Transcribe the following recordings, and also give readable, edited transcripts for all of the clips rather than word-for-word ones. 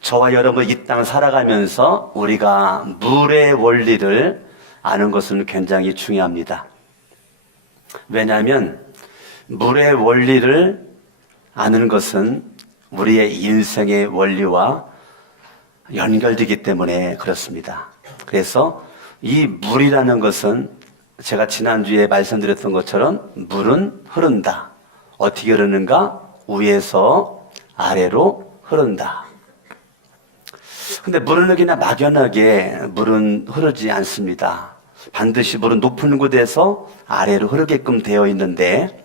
저와 여러분 이 땅 살아가면서 우리가 물의 원리를 아는 것은 굉장히 중요합니다. 왜냐하면 물의 원리를 아는 것은 우리의 인생의 원리와 연결되기 때문에 그렇습니다. 그래서 이 물이라는 것은 제가 지난주에 말씀드렸던 것처럼 물은 흐른다. 어떻게 흐르는가? 위에서 아래로 흐른다. 근데 물은 그냥 막연하게 물은 흐르지 않습니다. 반드시 물은 높은 곳에서 아래로 흐르게끔 되어 있는데,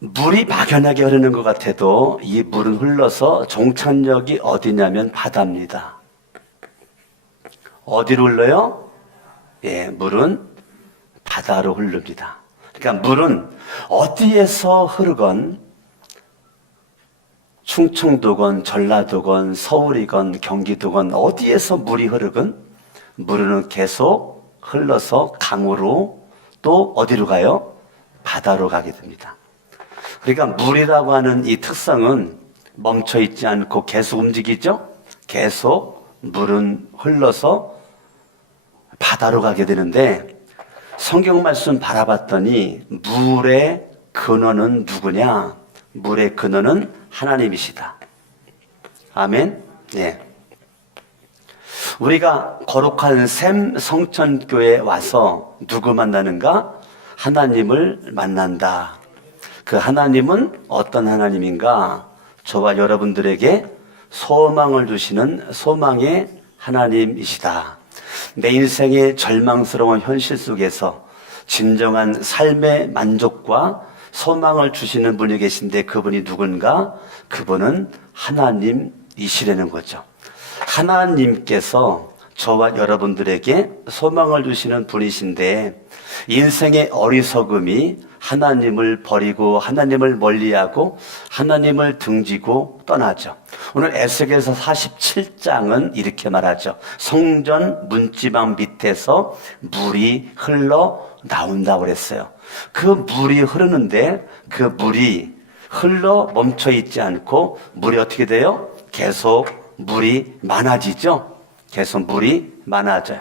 물이 막연하게 흐르는 것 같아도 이 물은 흘러서 종착역이 어디냐면 바다입니다. 어디로 흘러요? 예, 물은 바다로 흐릅니다. 그러니까 물은 어디에서 흐르건, 충청도건 전라도건 서울이건 경기도건 어디에서 물이 흐르건 물은 계속 흘러서 강으로 또 어디로 가요? 바다로 가게 됩니다. 그러니까 물이라고 하는 이 특성은 멈춰 있지 않고 계속 움직이죠? 계속 물은 흘러서 바다로 가게 되는데, 성경 말씀 바라봤더니 물의 근원은 누구냐? 물의 근원은 하나님이시다. 아멘. 네. 우리가 거룩한 샘 성천교회에 와서 누구 만나는가? 하나님을 만난다. 그 하나님은 어떤 하나님인가? 저와 여러분들에게 소망을 주시는 소망의 하나님이시다. 내 인생의 절망스러운 현실 속에서 진정한 삶의 만족과 소망을 주시는 분이 계신데 그분이 누군가? 그분은 하나님이시라는 거죠. 하나님께서 저와 여러분들에게 소망을 주시는 분이신데, 인생의 어리석음이 하나님을 버리고 하나님을 멀리하고 하나님을 등지고 떠나죠. 오늘 에스겔서 47장은 이렇게 말하죠. 성전 문지방 밑에서 물이 흘러 나온다고 그랬어요. 그 물이 흐르는데 그 물이 흘러 멈춰 있지 않고 물이 어떻게 돼요? 계속 물이 많아지죠. 계속 물이 많아져요.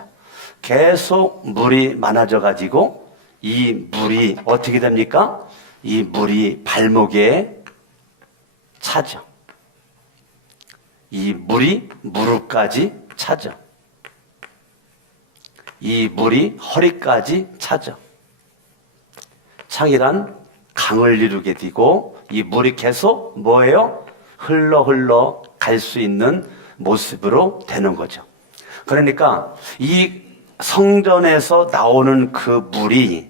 계속 물이 많아져 가지고 이 물이 어떻게 됩니까? 이 물이 발목에 차죠. 이 물이 무릎까지 차죠. 이 물이 허리까지 차죠. 창이란 강을 이루게 되고 이 물이 계속 뭐예요? 흘러 갈 수 있는 모습으로 되는 거죠. 그러니까 이 성전에서 나오는 그 물이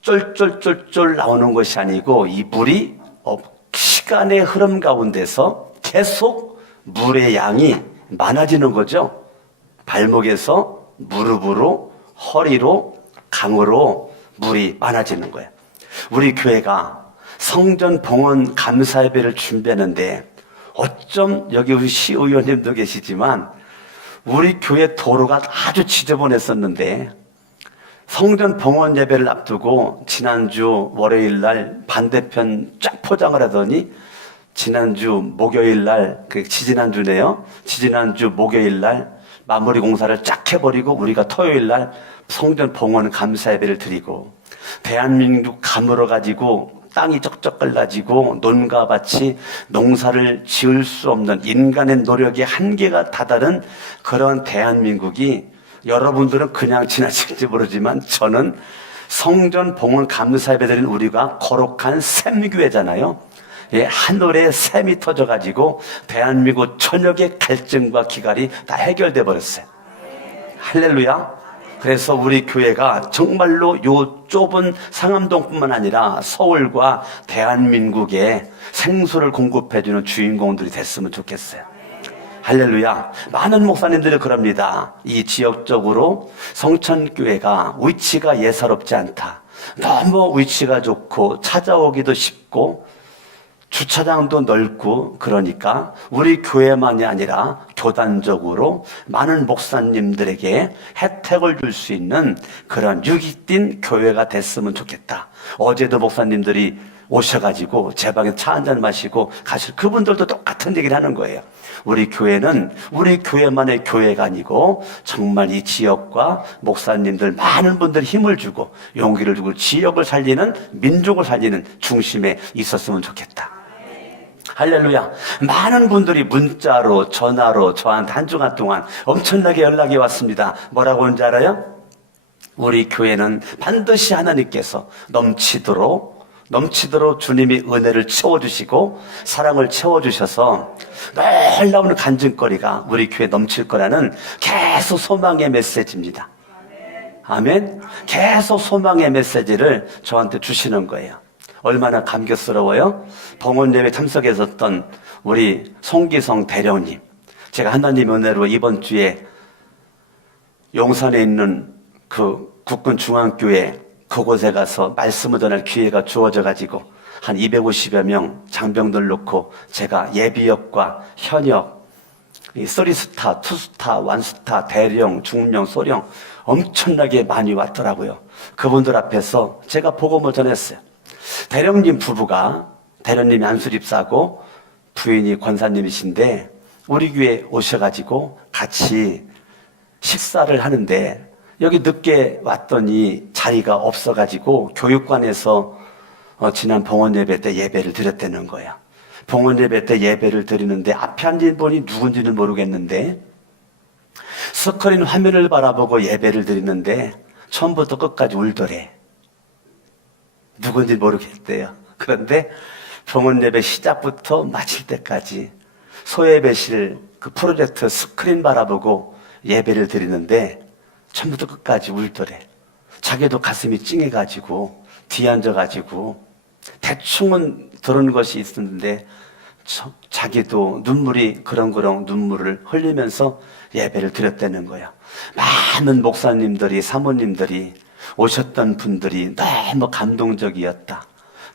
쫄쫄쫄쫄 나오는 것이 아니고 이 물이 시간의 흐름 가운데서 계속 물의 양이 많아지는 거죠. 발목에서 무릎으로 허리로 강으로 물이 많아지는 거예요. 우리 교회가 성전 봉헌 감사 예배를 준비하는데 어쩜 여기 우리 시의원님도 계시지만 우리 교회 도로가 아주 지저분했었는데 성전 봉헌 예배를 앞두고 지난주 월요일 날 반대편 쫙 포장을 하더니 지난주 목요일 날, 지지난주네요. 지지난주 목요일 날 마무리 공사를 쫙 해버리고 우리가 토요일 날 성전 봉헌 감사 예배를 드리고, 대한민국 감으로 가지고 땅이 쩍쩍 갈라지고 논과 밭이 농사를 지을 수 없는 인간의 노력의 한계가 다다른 그런 대한민국이, 여러분들은 그냥 지나칠지 모르지만 저는 성전 봉헌 감사 예배드린 우리가 거룩한 샘교회잖아요. 예, 하늘에 샘이 터져가지고 대한민국 전역의 갈증과 기갈이 다 해결돼 버렸어요. 할렐루야. 그래서 우리 교회가 정말로 요 좁은 상암동뿐만 아니라 서울과 대한민국에 생수를 공급해주는 주인공들이 됐으면 좋겠어요. 할렐루야. 많은 목사님들이 그럽니다. 이 지역적으로 성천교회가 위치가 예사롭지 않다. 너무 위치가 좋고 찾아오기도 쉽고 주차장도 넓고, 그러니까 우리 교회만이 아니라 교단적으로 많은 목사님들에게 혜택을 줄 수 있는 그런 유익된 교회가 됐으면 좋겠다. 어제도 목사님들이 오셔가지고 제 방에 차 한잔 마시고 가실, 그분들도 똑같은 얘기를 하는 거예요. 우리 교회는 우리 교회만의 교회가 아니고 정말 이 지역과 목사님들 많은 분들 힘을 주고 용기를 주고 지역을 살리는, 민족을 살리는 중심에 있었으면 좋겠다. 할렐루야. 많은 분들이 문자로 전화로 저한테 한 주간 동안 엄청나게 연락이 왔습니다. 뭐라고 하는지 알아요? 우리 교회는 반드시 하나님께서 넘치도록 주님이 은혜를 채워주시고 사랑을 채워주셔서 놀라운 간증거리가 우리 교회에 넘칠 거라는 계속 소망의 메시지입니다. 아멘. 계속 소망의 메시지를 저한테 주시는 거예요. 얼마나 감격스러워요. 봉헌 예배 참석했었던 우리 송기성 대령님, 제가 하나님 은혜로 이번 주에 용산에 있는 그 국군 중앙교회 그곳에 가서 말씀을 전할 기회가 주어져 가지고 한 250여 명 장병들 놓고 제가 예비역과 현역, 이 3스타, 2스타, 1스타, 대령, 중령, 소령 엄청나게 많이 왔더라고요. 그분들 앞에서 제가 복음을 전했어요. 대령님 부부가, 대령님이 안수집사고 부인이 권사님이신데 우리 교회에 오셔가지고 같이 식사를 하는데 여기 늦게 왔더니 자리가 없어가지고 교육관에서 지난 봉헌 예배 때 예배를 드렸다는 거야. 봉헌 예배 때 예배를 드리는데 앞에 앉은 분이 누군지는 모르겠는데 스크린 화면을 바라보고 예배를 드리는데 처음부터 끝까지 울더래. 누군지 모르겠대요. 그런데 봉헌 예배 시작부터 마칠 때까지 소예배실 그 프로젝트 스크린 바라보고 예배를 드리는데 처음부터 끝까지 울더래. 자기도 가슴이 찡해가지고 뒤에 앉아가지고 대충은 들은 것이 있었는데 자기도 눈물이 그렁그렁 눈물을 흘리면서 예배를 드렸다는 거야. 많은 목사님들이, 사모님들이 오셨던 분들이 너무 감동적이었다.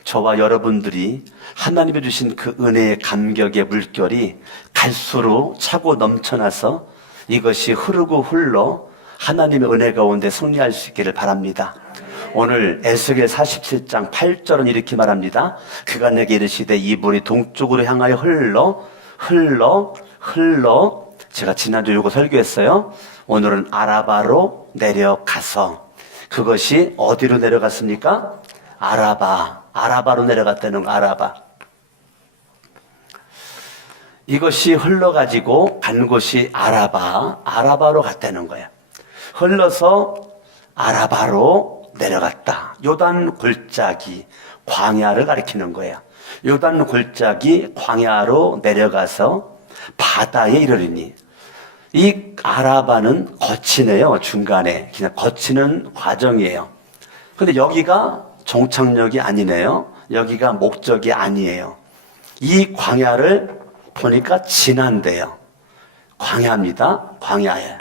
저와 여러분들이 하나님이 주신 그 은혜의 감격의 물결이 갈수록 차고 넘쳐나서 이것이 흐르고 흘러 하나님의 은혜 가운데 승리할 수 있기를 바랍니다. 오늘 에스겔 47장 8절은 이렇게 말합니다. 그가 내게 이르시되 이 물이 동쪽으로 향하여 흘러 제가 지난주 요거 설교했어요. 오늘은 아라바로 내려가서, 그것이 어디로 내려갔습니까? 아라바로 내려갔다는 거. 아라바. 이것이 흘러가지고 간 곳이 아라바로 갔다는 거야. 흘러서 아라바로 내려갔다. 요단 골짜기, 광야를 가리키는 거야. 요단 골짜기 광야로 내려가서 바다에 이르리니, 이 아라바는 거치네요. 중간에 그냥 거치는 과정이에요. 근데 여기가 종착역이 아니네요. 여기가 목적이 아니에요. 이 광야를 보니까 지난대요. 광야입니다. 광야에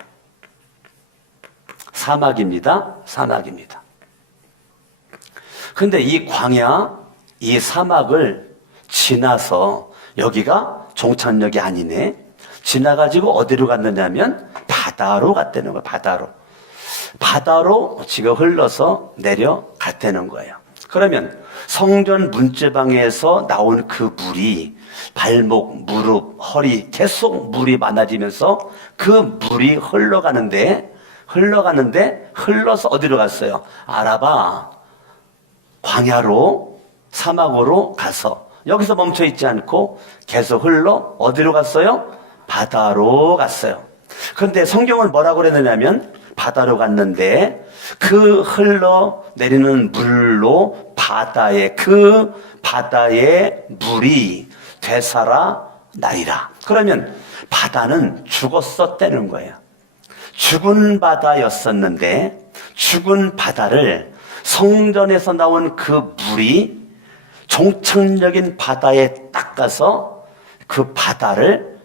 사막입니다. 근데 이 광야, 이 사막을 지나서 여기가 종착역이 아니네. 지나가지고 어디로 갔느냐면 바다로 갔다는 거예요. 바다로 지금 흘러서 내려갔다는 거예요. 그러면 성전 문제방에서 나온 그 물이 발목, 무릎, 허리 계속 물이 많아지면서 그 물이 흘러서 어디로 갔어요? 아라바 광야로, 사막으로 가서 여기서 멈춰 있지 않고 계속 흘러 어디로 갔어요? 바다로 갔어요. 그런데 성경은 뭐라고 그랬느냐면 바다로 갔는데 그 흘러내리는 물로 그 바다의 물이 되살아나리라. 그러면 바다는 죽었었다는 거예요. 죽은 바다였었는데 죽은 바다를 성전에서 나온 그 물이 종착역인 바다에 딱 가서 그 바다를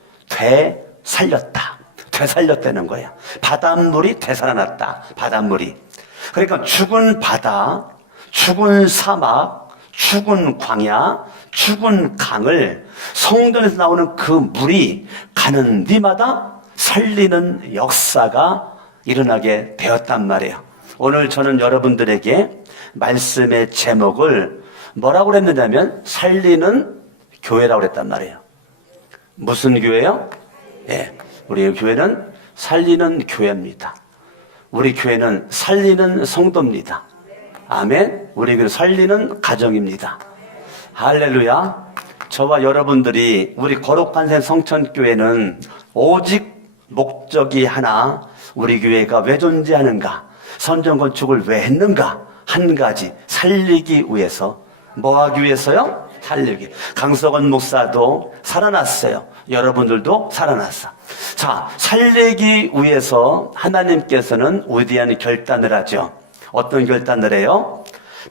되살렸다는 거야. 바닷물이 되살아났다. 바닷물이. 그러니까 죽은 바다, 죽은 사막, 죽은 광야, 죽은 강을 성전에서 나오는 그 물이 가는 데마다 살리는 역사가 일어나게 되었단 말이에요. 오늘 저는 여러분들에게 말씀의 제목을 뭐라고 그랬느냐면 살리는 교회라고 그랬단 말이에요. 무슨 교회요? 예, 우리 교회는 살리는 교회입니다. 우리 교회는 살리는 성도입니다. 아멘. 우리 교회는 살리는 가정입니다. 할렐루야. 저와 여러분들이 우리 거룩한 생 성천교회는 오직 목적이 하나, 우리 교회가 왜 존재하는가, 선전 건축을 왜 했는가, 한 가지, 살리기 위해서. 뭐 하기 위해서요? 살리기. 강석원 목사도 살아났어요. 여러분들도 살아났어. 자, 살리기 위해서 하나님께서는 위대한 결단을 하죠. 어떤 결단을 해요?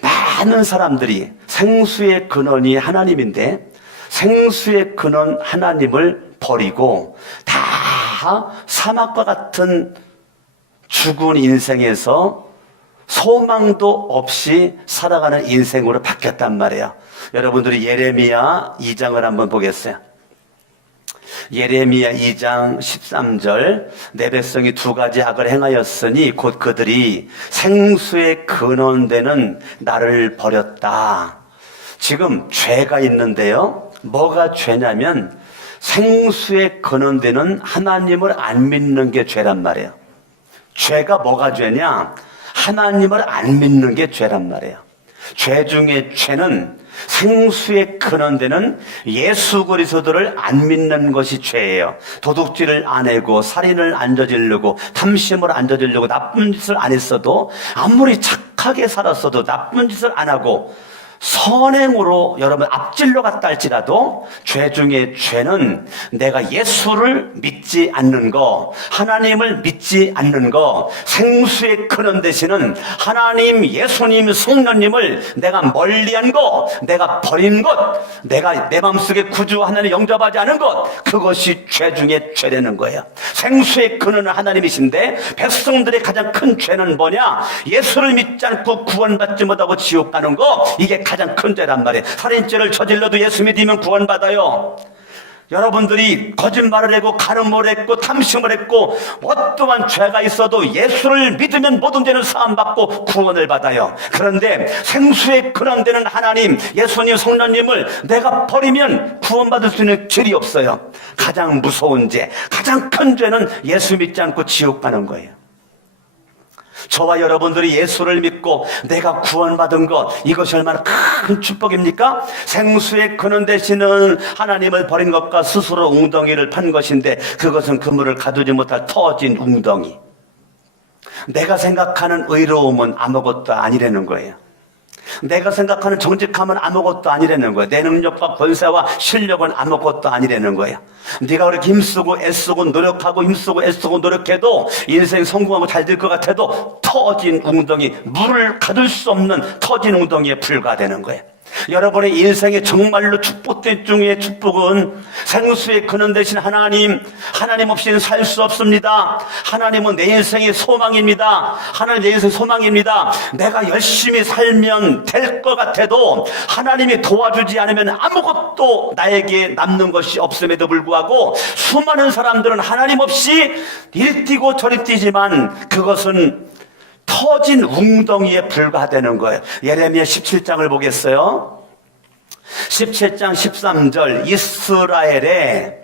많은 사람들이 생수의 근원이 하나님인데 생수의 근원 하나님을 버리고 다 사막과 같은 죽은 인생에서 소망도 없이 살아가는 인생으로 바뀌었단 말이에요. 여러분들이 예레미야 2장을 한번 보겠어요. 예레미야 2장 13절, 내 백성이 두 가지 악을 행하였으니 곧 그들이 생수의 근원되는 나를 버렸다. 지금 죄가 있는데요, 뭐가 죄냐면 생수의 근원되는 하나님을 안 믿는 게 죄란 말이에요. 죄가 뭐가 죄냐? 하나님을 안 믿는 게 죄란 말이에요. 죄 중에 죄는 생수의 근원되는 예수 그리스도를 안 믿는 것이 죄예요. 도둑질을 안 하고 살인을 안 저지르고 탐심을 안 저지르고 나쁜 짓을 안 했어도, 아무리 착하게 살았어도 나쁜 짓을 안 하고 선행으로 여러분 앞질러 갔다 할지라도 죄 중에 죄는 내가 예수를 믿지 않는 거, 하나님을 믿지 않는 거, 생수의 근원 되시는 하나님, 예수님, 성령님을 내가 멀리한 거, 내가 버린 것, 내가 내 마음속에 구주 하나님 영접하지 않은 것, 그것이 죄 중에 죄라는 거예요. 생수의 근원은 하나님이신데 백성들의 가장 큰 죄는 뭐냐? 예수를 믿지 않고 구원받지 못하고 지옥 가는 거, 이게 가장 큰 죄란 말이에요. 살인죄를 저질러도 예수 믿으면 구원받아요. 여러분들이 거짓말을 하고 간음을 했고 탐심을 했고 어떠한 죄가 있어도 예수를 믿으면 모든 죄는 사함받고 구원을 받아요. 그런데 생수의 근원되는 하나님, 예수님, 성령님을 내가 버리면 구원받을 수 있는 길이 없어요. 가장 무서운 죄, 가장 큰 죄는 예수 믿지 않고 지옥 가는 거예요. 저와 여러분들이 예수를 믿고 내가 구원받은 것, 이것이 얼마나 큰 축복입니까? 생수의 근원 되시는 하나님을 버린 것과 스스로 웅덩이를 판 것인데 그것은 그물을 가두지 못할 터진 웅덩이. 내가 생각하는 의로움은 아무것도 아니라는 거예요. 내가 생각하는 정직함은 아무것도 아니라는 거예요. 내 능력과 권세와 실력은 아무것도 아니라는 거예요. 네가 그렇게 힘쓰고 애쓰고 노력하고 힘쓰고 애쓰고 노력해도 인생 성공하고 잘 될 것 같아도 터진 웅덩이, 물을 가둘 수 없는 터진 웅덩이에 불과되는 거예요. 여러분의 인생에 정말로 축복된 중에 축복은 생수의 근원 되신 하나님, 하나님 없이는 살 수 없습니다. 하나님은 내 인생의 소망입니다. 하나님 내 인생의 소망입니다. 내가 열심히 살면 될 것 같아도 하나님이 도와주지 않으면 아무것도 나에게 남는 것이 없음에도 불구하고 수많은 사람들은 하나님 없이 이리 뛰고 저리 뛰지만 그것은 터진 웅덩이에 불과되는 거예요. 예레미야 17장을 보겠어요. 17장 13절, 이스라엘의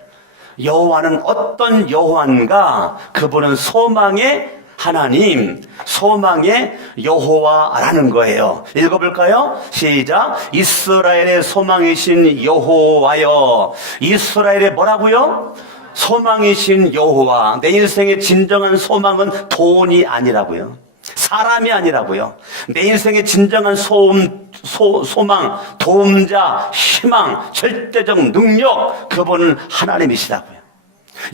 여호와는 어떤 여호와인가? 그분은 소망의 하나님, 소망의 여호와라는 거예요. 읽어볼까요? 시작. 이스라엘의 소망이신 여호와여. 이스라엘의 뭐라고요? 소망이신 여호와. 내 인생의 진정한 소망은 돈이 아니라고요. 사람이 아니라고요. 내 인생의 진정한 소망, 도움자, 희망, 절대적 능력, 그분은 하나님이시라고요.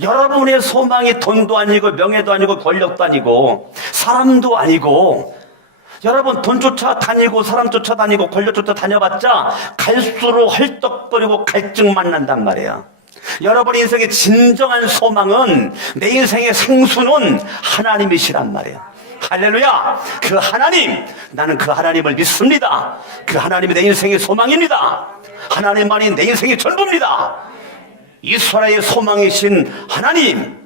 여러분의 소망이 돈도 아니고 명예도 아니고 권력도 아니고 사람도 아니고, 여러분 돈 쫓아다니고 사람 쫓아다니고 권력 쫓아다녀봤자 갈수록 헐떡거리고 갈증만 난단 말이에요. 여러분의 인생의 진정한 소망은, 내 인생의 생수는 하나님이시란 말이에요. 할렐루야! 그 하나님, 나는 그 하나님을 믿습니다. 그 하나님이 내 인생의 소망입니다. 하나님만이 내 인생의 전부입니다. 이스라엘의 소망이신 하나님,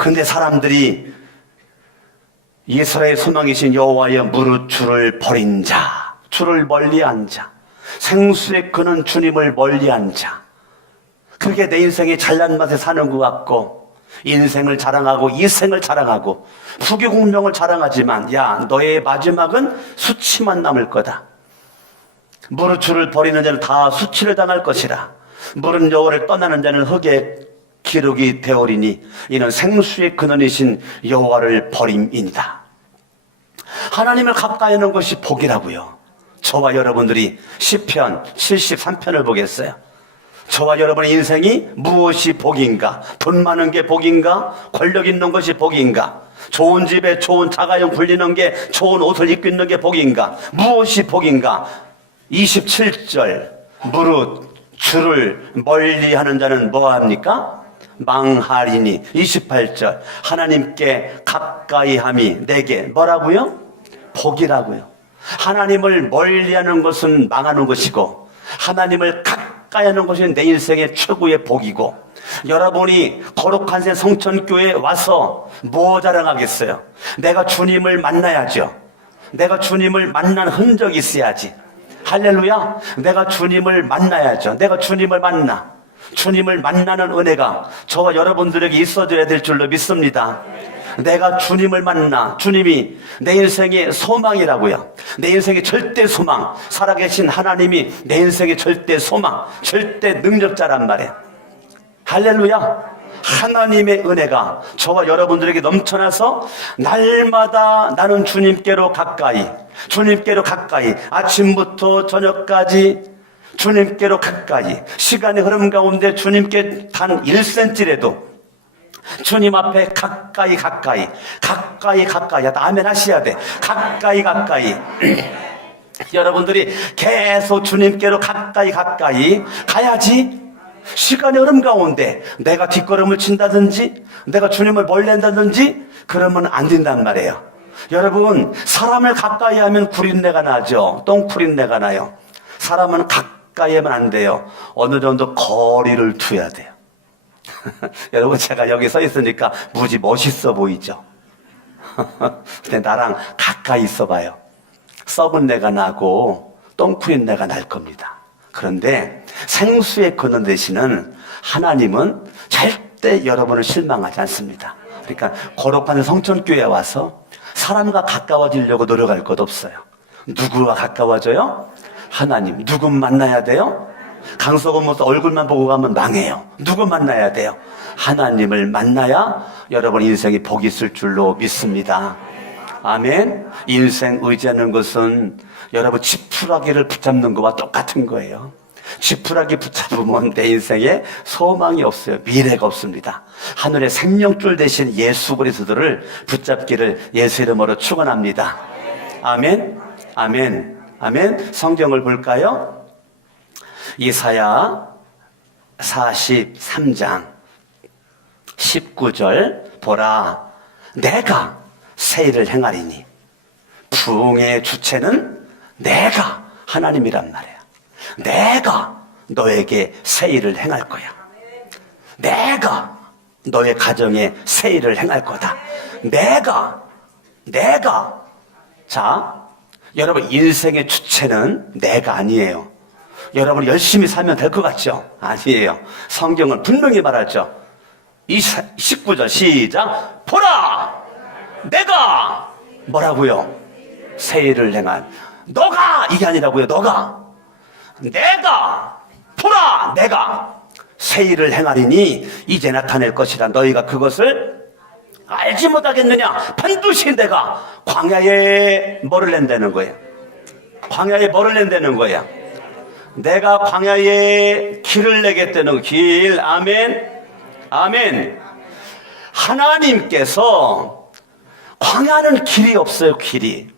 근데 사람들이 이스라엘 소망이신 여호와의 무릇 주를 버린 자, 주를 멀리한 자, 생수의 그는 주님을 멀리한 자, 그게 내 인생이 잘난 맛에 사는 것 같고 인생을 자랑하고 이생을 자랑하고 부귀공명을 자랑하지만 야, 너의 마지막은 수치만 남을 거다. 무릇 주를 버리는 자는 다 수치를 당할 것이라. 무릇 여호와를 떠나는 자는 흙에 기록이 되오리니 이는 생수의 근원이신 여호와를 버림이니라. 하나님을 가까이 하는 것이 복이라고요. 저와 여러분들이 시편 73편을 보겠어요. 저와 여러분의 인생이 무엇이 복인가? 돈 많은 게 복인가? 권력 있는 것이 복인가? 좋은 집에 좋은 자가용 굴리는 게, 좋은 옷을 입고 있는 게 복인가? 무엇이 복인가? 27절, 무릇 주를 멀리하는 자는 뭐합니까? 망하리니. 28절, 하나님께 가까이함이 내게 뭐라고요? 복이라고요. 하나님을 멀리하는 것은 망하는 것이고 하나님을 가까이 하는 것이 내 인생의 최고의 복이고, 여러분이 거룩한 새 성천교회에 와서 뭐 자랑하겠어요? 내가 주님을 만나야죠. 내가 주님을 만난 흔적이 있어야지. 할렐루야. 내가 주님을 만나야죠. 내가 주님을 만나. 주님을 만나는 은혜가 저와 여러분들에게 있어줘야 될 줄로 믿습니다. 내가 주님을 만나. 주님이 내 인생의 소망이라고요. 내 인생의 절대 소망. 살아계신 하나님이 내 인생의 절대 소망, 절대 능력자란 말이에요. 할렐루야. 하나님의 은혜가 저와 여러분들에게 넘쳐나서 날마다 나는 주님께로 가까이, 주님께로 가까이, 아침부터 저녁까지 주님께로 가까이, 시간의 흐름 가운데 주님께 단 1cm라도 주님 앞에 가까이 가까이 가까이 가까이. 아멘 하셔야 돼. 가까이 가까이. 여러분들이 계속 주님께로 가까이 가까이 가야지. 시간의 흐름 가운데 내가 뒷걸음을 친다든지 내가 주님을 멀린다든지 그러면 안 된단 말이에요. 여러분, 사람을 가까이 하면 구린내가 나죠. 똥구린내가 나요. 사람은 가까이 하면 안 돼요. 어느 정도 거리를 두어야 돼요. 여러분, 제가 여기 서 있으니까 무지 멋있어 보이죠? 근데 나랑 가까이 있어봐요. 썩은 내가 나고 똥풀인 내가 날 겁니다. 그런데 생수의 근원 되시는 하나님은 절대 여러분을 실망하지 않습니다. 그러니까 거룩한 성천교회에 와서 사람과 가까워지려고 노력할 것 없어요. 누구와 가까워져요? 하나님. 누구 만나야 돼요? 강석원 목사 얼굴만 보고 가면 망해요. 누구 만나야 돼요? 하나님을 만나야 여러분 인생이 복이 있을 줄로 믿습니다. 아멘. 인생 의지하는 것은 여러분 지푸라기를 붙잡는 것과 똑같은 거예요. 지푸라기 붙잡으면 내 인생에 소망이 없어요. 미래가 없습니다. 하늘의 생명줄 대신 예수 그리스도를 붙잡기를 예수 이름으로 축원합니다. 아멘. 아멘. 아멘. 성경을 볼까요? 이사야 43장 19절 보라, 내가 새 일을 행하리니. 부흥의 주체는 내가 하나님이란 말이야. 내가 너에게 새 일을 행할 거야. 내가 너의 가정에 새 일을 행할 거다. 내가 자, 여러분, 인생의 주체는 내가 아니에요. 여러분 열심히 살면 될 것 같죠? 아니에요. 성경은 분명히 말하죠. 19절 시작. 보라, 내가 뭐라고요? 새 일을 행한. 너가 이게 아니라고요. 너가. 내가 보라, 내가 새 일을 행하리니 이제 나타낼 것이라. 너희가 그것을 알지 못하겠느냐? 반드시 내가 광야에 뭐를 낸다는 거예요. 광야에 뭐를 낸다는 거야. 내가 광야에 길을 내겠다는 길. 아멘. 아멘. 하나님께서 광야는 길이 없어요.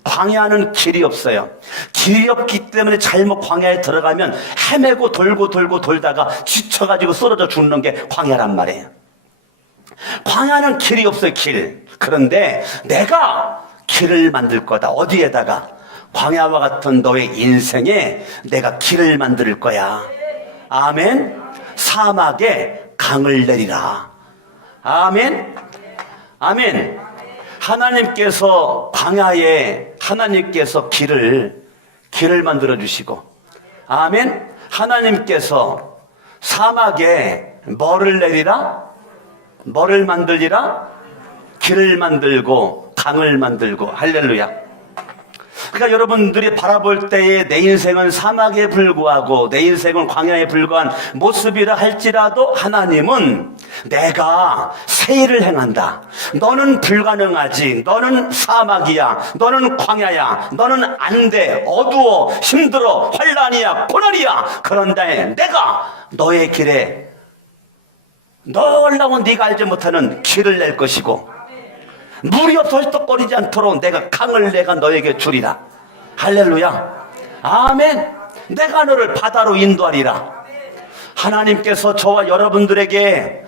광야는 길이 없어요. 길이 없기 때문에 잘못 광야에 들어가면 헤매고 돌고 돌다가 지쳐가지고 쓰러져 죽는 게 광야란 말이에요. 광야는 길이 없어요. 그런데 내가 길을 만들 거다. 어디에다가? 광야와 같은 너의 인생에 내가 길을 만들 거야. 아멘. 사막에 강을 내리라. 아멘. 아멘. 하나님께서 광야에 하나님께서 길을 만들어 주시고, 아멘. 하나님께서 사막에 뭐를 내리라? 뭐를 만들리라? 길을 만들고 강을 만들고. 할렐루야. 그러니까 여러분들이 바라볼 때에 내 인생은 사막에 불과하고 내 인생은 광야에 불과한 모습이라 할지라도 하나님은 내가 새 일을 행한다. 너는 불가능하지. 너는 사막이야. 너는 광야야. 너는 안 돼. 어두워. 힘들어. 환란이야. 고난이야. 그런데 내가 너의 길에 놀라운 네가 알지 못하는 길을 낼 것이고, 물이 없어 헐떡거리지 않도록 내가 강을 내가 너에게 주리라. 할렐루야. 아멘. 내가 너를 바다로 인도하리라. 하나님께서 저와 여러분들에게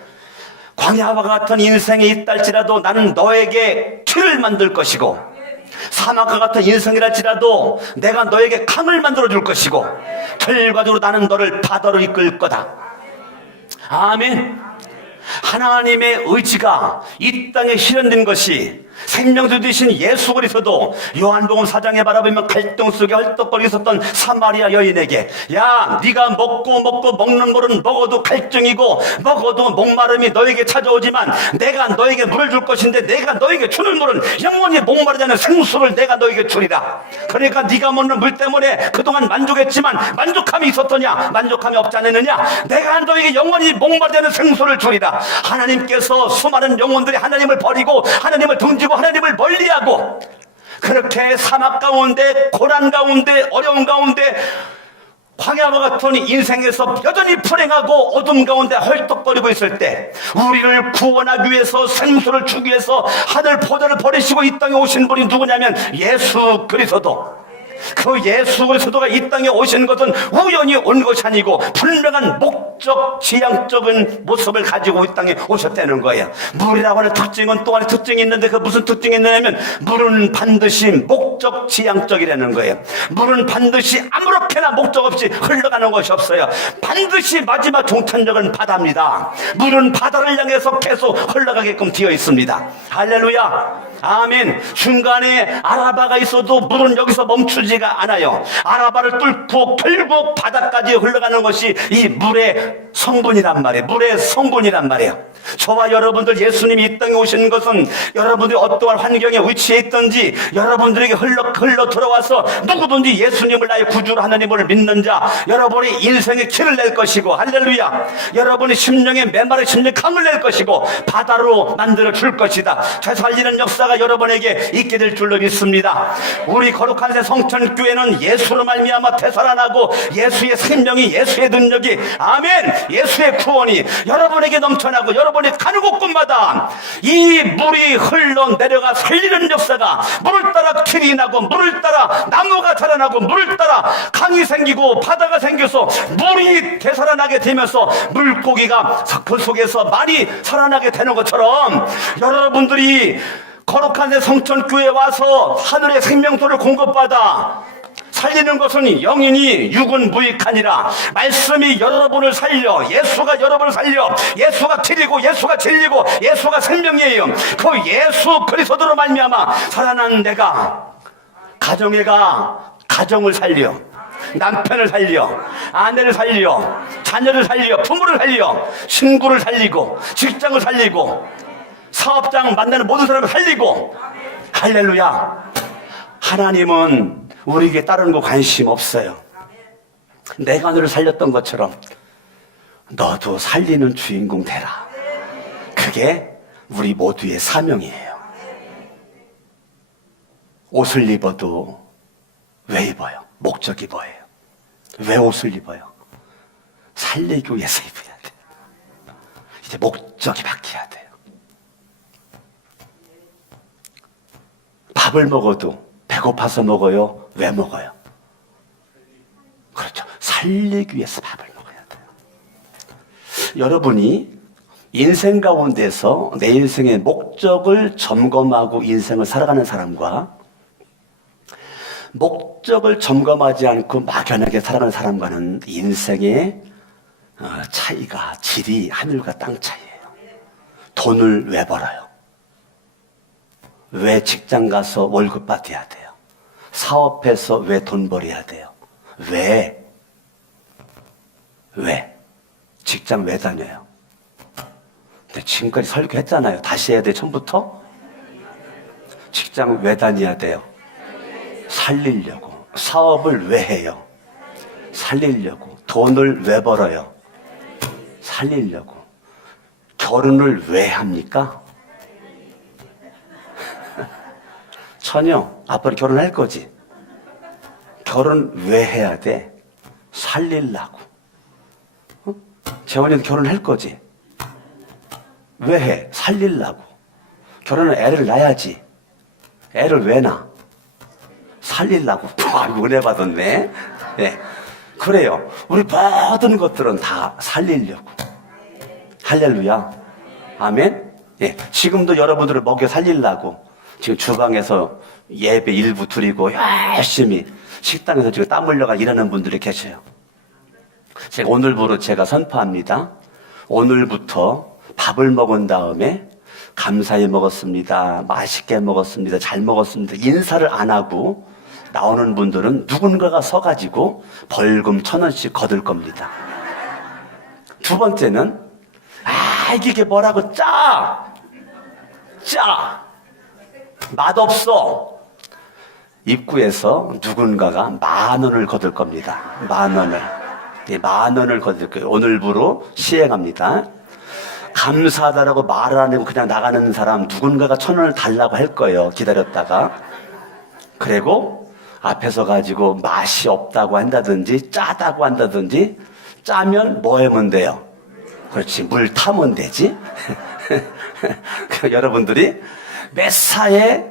광야와 같은 인생이 있다 할지라도 나는 너에게 길을 만들 것이고, 사막과 같은 인생이랄지라도 내가 너에게 강을 만들어 줄 것이고, 결과적으로 나는 너를 바다로 이끌 거다. 아멘. 하나님의 의지가 이 땅에 실현된 것이 생명수 되신 예수 그리스도 요한복음 4장에 바라보면 갈등 속에 헐떡거리고 있었던 사마리아 여인에게, 야, 네가 먹고 먹는 물은 먹어도 갈증이고 먹어도 목마름이 너에게 찾아오지만 내가 너에게 물을 줄 것인데 내가 너에게 주는 물은 영원히 목마르지 않은 생수를 내가 너에게 주리라. 그러니까 네가 먹는 물 때문에 그동안 만족했지만 만족함이 있었더냐? 만족함이 없지 않았느냐? 내가 너에게 영원히 목마르지 않은 생수를 주리라. 하나님께서 수많은 영혼들이 하나님을 버리고 하나님을 등지고 하나님을 멀리하고 그렇게 사막 가운데 고난 가운데 어려운 가운데 광야와 같은 인생에서 여전히 불행하고 어둠 가운데 헐떡거리고 있을 때 우리를 구원하기 위해서 생수를 주기 위해서 하늘 보좌를 버리시고 이 땅에 오신 분이 누구냐면 예수 그리스도. 그 예수 그리스도가 이 땅에 오신 것은 우연히 온 것이 아니고 분명한 목적 지향적인 모습을 가지고 이 땅에 오셨다는 거예요. 물이라고 하는 특징은 또 하나의 특징이 있는데 그 무슨 특징이 있냐면 물은 반드시 목적 지향적이라는 거예요. 물은 반드시 아무렇게나 목적 없이 흘러가는 것이 없어요. 반드시 마지막 종착역은 바다입니다. 물은 바다를 향해서 계속 흘러가게끔 되어 있습니다. 할렐루야. 아멘. 중간에 아라바가 있어도 물은 여기서 멈추지가 않아요. 아라바를 뚫고 결국 바다까지 흘러가는 것이 이 물의 성분이란 말이에요. 물의 성분이란 말이에요. 저와 여러분들 예수님이 이 땅에 오신 것은 여러분들이 어떠한 환경에 위치해 있든지 여러분들에게 흘러 들어와서 누구든지 예수님을 나의 구주로 하나님을 믿는 자 여러분의 인생의 길을 낼 것이고, 할렐루야, 여러분의 심령에 메마른 심령 강을 낼 것이고 바다로 만들어 줄 것이다. 되살리는 역사가 여러분에게 있게 될 줄로 믿습니다. 우리 거룩한 새 성천교회는 예수로 말미암아 되살아나고 예수의 생명이 예수의 능력이, 아멘, 예수의 구원이 여러분에게 넘쳐나고 여러분이 가는 곳곳마다 이 물이 흘러내려가 살리는 역사가, 물을 따라 길이 나고 물을 따라 나무가 자라나고 물을 따라 강이 생기고 바다가 생겨서 물이 되살아나게 되면서 물고기가 그 속에서 많이 살아나게 되는 것처럼 여러분들이 거룩한 새 성천교회에 와서 하늘의 생명수를 공급받아 살리는 것은 영이니 육은 무익하니라. 말씀이 여러분을 살려, 예수가 여러분을 살려, 예수가 길이고 예수가 진리고 예수가 생명이에요. 그 예수 그리스도로 말미암아 살아난 내가 가정을 살려, 남편을 살려, 아내를 살려, 자녀를 살려, 부모를 살려, 친구를 살리고 직장을 살리고 사업장 만나는 모든 사람을 살리고. 할렐루야. 하나님은 우리에게 다른 거 관심 없어요. 내가 너를 살렸던 것처럼 너도 살리는 주인공 되라. 그게 우리 모두의 사명이에요. 옷을 입어도 왜 입어요? 목적이 뭐예요? 왜 옷을 입어요? 살리기 위해서 입어야 돼요. 이제 목적이 바뀌어야 돼요. 밥을 먹어도 배고파서 먹어요? 왜 먹어요? 그렇죠. 살리기 위해서 밥을 먹어야 돼요. 여러분이 인생 가운데서 내 인생의 목적을 점검하고 인생을 살아가는 사람과 목적을 점검하지 않고 막연하게 살아가는 사람과는 인생의 차이가, 질이 하늘과 땅 차이예요. 돈을 왜 벌어요? 왜 직장 가서 월급 받아야 돼요? 사업해서 왜 돈 벌어야 돼요? 왜? 직장 왜 다녀요? 근데 지금까지 설교했잖아요. 다시 해야 돼, 처음부터? 직장 왜 다녀야 돼요? 살리려고. 사업을 왜 해요? 살리려고. 돈을 왜 벌어요? 살리려고. 결혼을 왜 합니까? 처녀, 앞으로 결혼할 거지? 결혼 왜 해야 돼? 살리려고. 재원이도 결혼할 거지? 왜 해? 살리려고. 결혼은 애를 낳아야지. 애를 왜 낳아? 살리려고. 은혜 받았네. 네. 그래요. 우리 모든 것들은 다 살리려고. 할렐루야. 아멘. 예. 지금도 여러분들을 먹여 살리려고 지금 주방에서 예배 일부 드리고 열심히 식당에서 지금 땀 흘려가 일하는 분들이 계셔요. 제가 오늘부로 제가 선포합니다. 오늘부터 밥을 먹은 다음에 감사히 먹었습니다. 맛있게 먹었습니다. 잘 먹었습니다. 인사를 안 하고 나오는 분들은 누군가가 서가지고 벌금 1,000원씩 거둘 겁니다. 두 번째는 이게 뭐라고 맛없어. 입구에서 누군가가 10,000원을 거둘 겁니다. 10,000원을. 예, 10,000원을 거둘 거예요. 오늘부로 시행합니다. 감사하다라고 말을 안 하고 그냥 나가는 사람 누군가가 1,000원을 달라고 할 거예요. 기다렸다가. 그리고 앞에서 가지고 맛이 없다고 한다든지 짜다고 한다든지 짜면 뭐 하면 돼요? 그렇지, 물 타면 되지. 여러분들이 메사에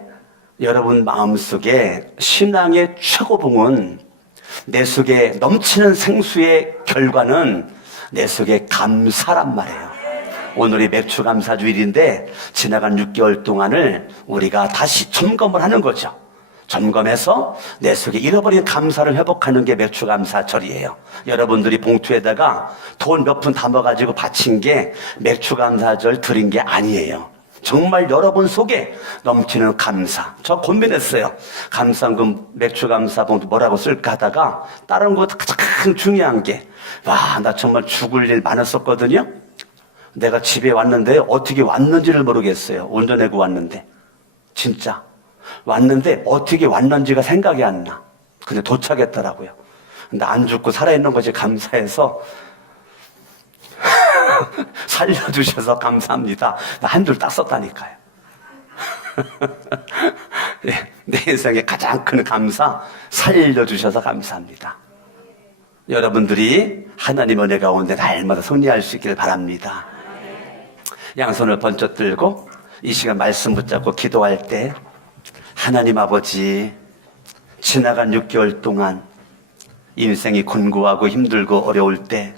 여러분 마음속에 신앙의 최고봉은 내 속에 넘치는 생수의 결과는 내 속에 감사란 말이에요. 오늘이 맥주 감사 주일인데 지나간 6개월 동안을 우리가 다시 점검을 하는 거죠. 점검해서 내 속에 잃어버린 감사를 회복하는 게 맥주 감사절이에요. 여러분들이 봉투에다가 돈 몇 푼 담아가지고 바친 게 맥주 감사절 드린 게 아니에요. 정말 여러분 속에 넘치는 감사. 저 고민했어요. 감사금 맥주 감사 봉투 뭐라고 쓸까 하다가 다른 거 가장 중요한 게 나 정말 죽을 일 많았었거든요. 내가 집에 왔는데 어떻게 왔는지를 모르겠어요. 운전해고 왔는데 진짜 왔는데 어떻게 왔는지가 생각이 안 나. 근데 도착했더라고요. 근데 안 죽고 살아있는 것이 감사해서 살려주셔서 감사합니다. 나 한 줄 딱 썼다니까요. 네, 내 인생의 가장 큰 감사, 살려주셔서 감사합니다. 여러분들이 하나님 은혜 가운데 날마다 승리할 수 있기를 바랍니다. 양손을 번쩍 들고 이 시간 말씀 붙잡고 기도할 때 하나님 아버지, 지나간 6개월 동안 인생이 곤고하고 힘들고 어려울 때,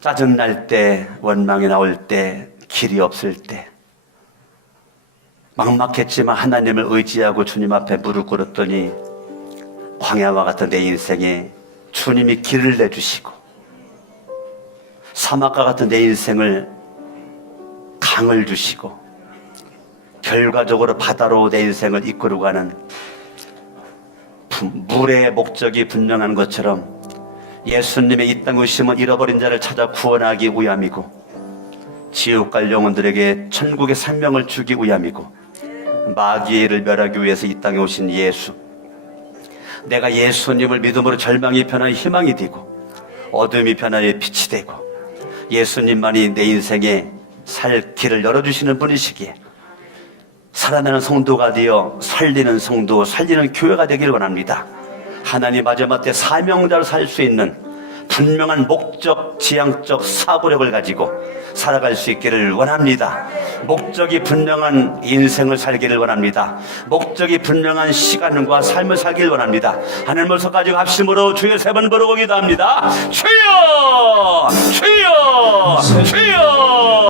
짜증날 때, 원망이 나올 때, 길이 없을 때, 막막했지만 하나님을 의지하고 주님 앞에 무릎 꿇었더니 광야와 같은 내 인생에 주님이 길을 내주시고 사막과 같은 내 인생을 강을 주시고 결과적으로 바다로 내 인생을 이끌어가는 물의 목적이 분명한 것처럼 예수님의 이 땅에 오심은 잃어버린 자를 찾아 구원하기 위함이고 지옥 갈 영혼들에게 천국의 생명을 주기 위함이고 마귀를 멸하기 위해서 이 땅에 오신 예수, 내가 예수님을 믿음으로 절망이 변하여 희망이 되고 어둠이 변하여 빛이 되고 예수님만이 내 인생에 살 길을 열어주시는 분이시기에 살아나는 성도가 되어 살리는 성도, 살리는 교회가 되길 원합니다. 하나님 마지막 때 사명자로 살 수 있는 분명한 목적, 지향적 사고력을 가지고 살아갈 수 있기를 원합니다. 목적이 분명한 인생을 살기를 원합니다. 목적이 분명한 시간과 삶을 살기를 원합니다. 하늘을 가지고 합심으로 주여 3번 부르고 기도합니다. 주여! 주여! 주여!